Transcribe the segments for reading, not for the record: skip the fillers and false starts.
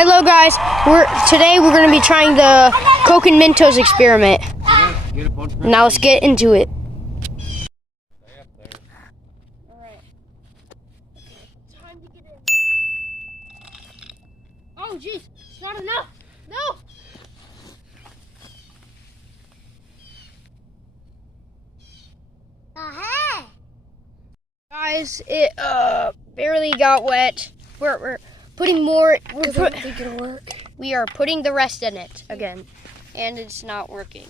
Hello guys, today we're going to be trying the Coke and Mentos experiment. Now let's get into it. Alright. Time to get in. Oh jeez, it's not enough. No! Hey! Guys, it barely got wet. We're putting more. I don't think it'll work. We are putting the rest in it again, and it's not working.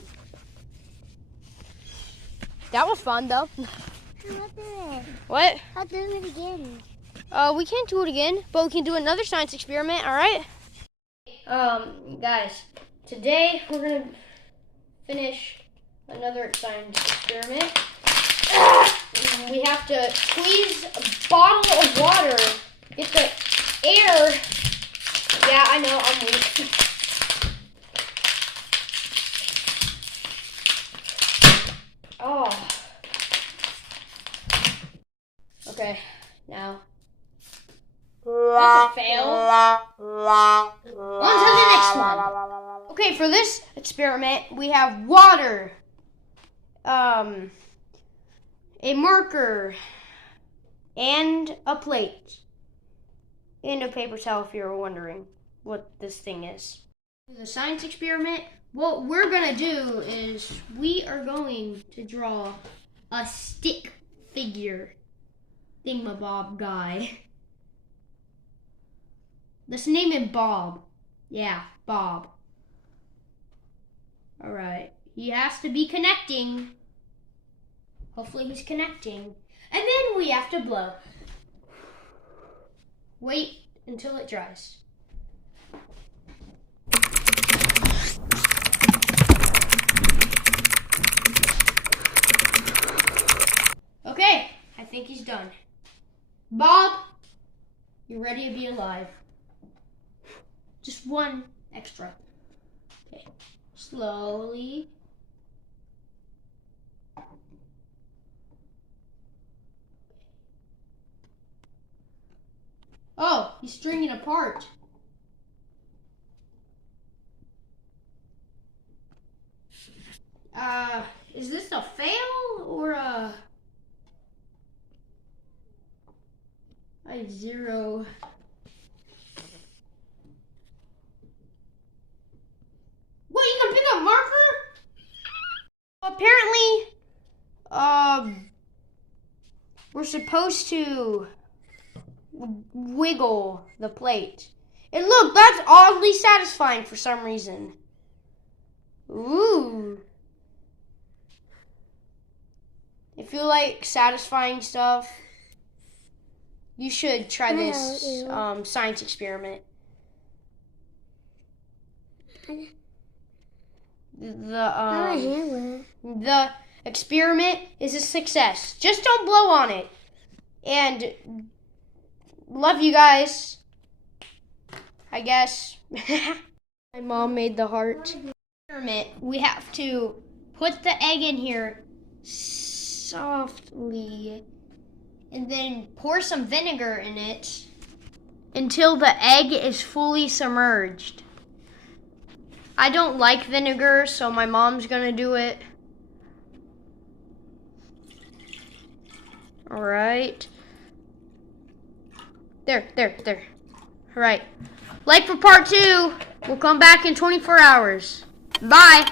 That was fun though. How do it? What? I'll do it again. We can't do it again, but we can do another science experiment. All right. Guys, today we're gonna finish another science experiment. We have to squeeze a bottle of water, get the air. Yeah, I know, I'm weak. Oh. Okay, now. That's a fail. On to the next one. Okay, for this experiment, we have water, a marker, and a plate, and a paper towel if you're wondering what this thing is. The science experiment, what we're gonna do is we are going to draw a stick figure thingamabob guy. Let's name him Bob. Yeah, Bob. Alright, he has to be connecting. Hopefully he's connecting. And then we have to blow. Wait until it dries. Okay, I think he's done. Bob, you're ready to be alive. Just one extra. Okay, slowly. Oh, he's stringing apart. Is this a fail or a zero? What, you gonna pick up marker? Apparently, we're supposed to wiggle the plate. And look, that's oddly satisfying for some reason. Ooh. If you like satisfying stuff, you should try this science experiment. The experiment is a success. Just don't blow on it. And love you guys, I guess. My mom made the heart. We have to put the egg in here softly and then pour some vinegar in it until the egg is fully submerged. I don't like vinegar, so my mom's gonna do it. All right. There. All right. Like for part 2. We'll come back in 24 hours. Bye.